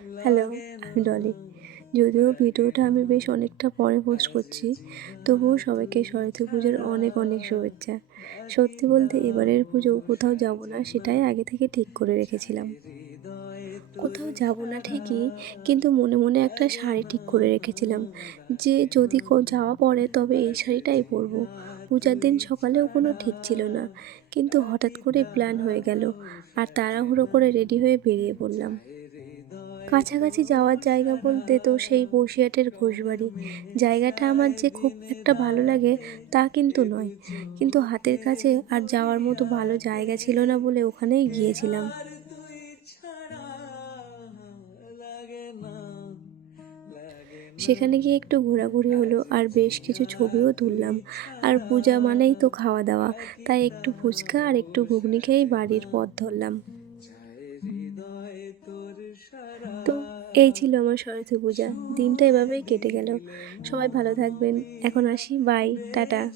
Hello, আমি ডলি। যদিও ভিডিওটা আমি বেশ অনেকটা পরে পোস্ট করছি, তবুও সবাইকে সরস্বতী পুজোর অনেক অনেক শুভেচ্ছা। সত্যি বলতে এবারের পুজো কোথাও যাব না সেটাই আগে থেকে ঠিক করে রেখেছিলাম। কোথাও যাব না ঠিকই, কিন্তু মনে মনে একটা শাড়ি ঠিক করে রেখেছিলাম যে যদি যাওয়া পড়ে তবে এই শাড়িটাই পরবো। পূজার দিন সকালেও কোনো ঠিক ছিল না, কিন্তু হঠাৎ করে প্ল্যান হয়ে গেল আর তাড়াহুড়ো করে রেডি হয়ে বেরিয়ে পড়লাম। কাছাকাছি যাওয়ার জায়গা বলতে তো সেই বসিরহাটের ঘোষবাড়ি। জায়গাটা আমার যে খুব একটা ভালো লাগে তা কিন্তু নয়। কিন্তু হাতের কাছে আর যাওয়ার মতো ভালো জায়গা ছিল না বলে ওখানেই গিয়েছিলাম। সেখানে গিয়ে একটু ঘোরাঘুরি হলো আর বেশ কিছু ছবিও তুললাম। আর পূজা মানেই তো খাওয়া দাওয়া, তাই একটু ফুচকা আর একটু ঘুগনি খেয়েই বাড়ির পথ ধরলাম। তো এই ছিল আমার সরস্বতী পূজা। দিনটা এভাবেই কেটে গেল। সবাই ভালো থাকবেন। এখন আসি, বাই, টাটা।